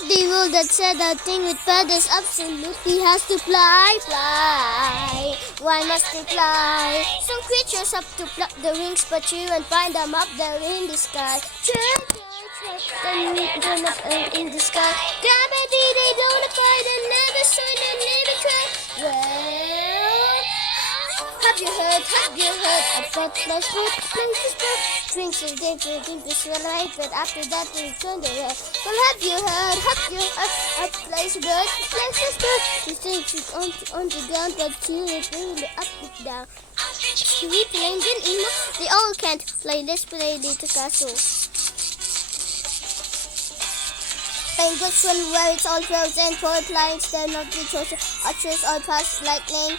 But the rule that said that thing with feathers absolutely has to fly, fly. Why must they fly? Some creatures have to pluck the wings, but you won't find them up there in the sky. They're not in the sky. Gravity, they don't apply. They never sign, they never try. Well, have you heard about life with places bird? Drinks is different, drink is life, but after that they turn the red. Well, have you heard of place bird? Places bird. You think it's on the ground, but you really up and down. We playing in emo, they all can't play. Let's play Little Castle. Penguins swim where it's all frozen. Poor flying, stand of the chosen. Archers all past lightning.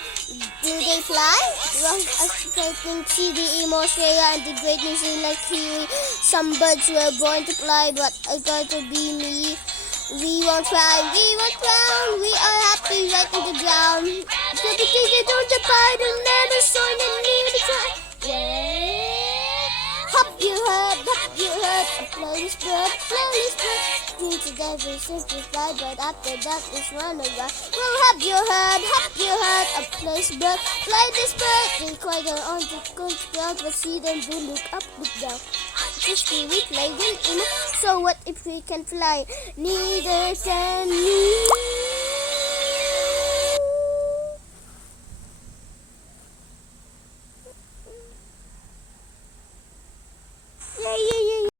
Do they fly? Well, I can see the emo Australia and the great New Zealand kiwi. Some birds were born to fly, but I gotta be me. We won't fly, we won't drown. We are happy right in the ground. They don't abide and never soar and even try. Yeah. Have you heard? A flying bird, flying bird. Dreams of every simple fly, but after that is run away. Well, have you heard? A place bird, fly this bird. They quite on the ground, but see them do look up, look down. Just we play in emo. So what if we can fly? Neither can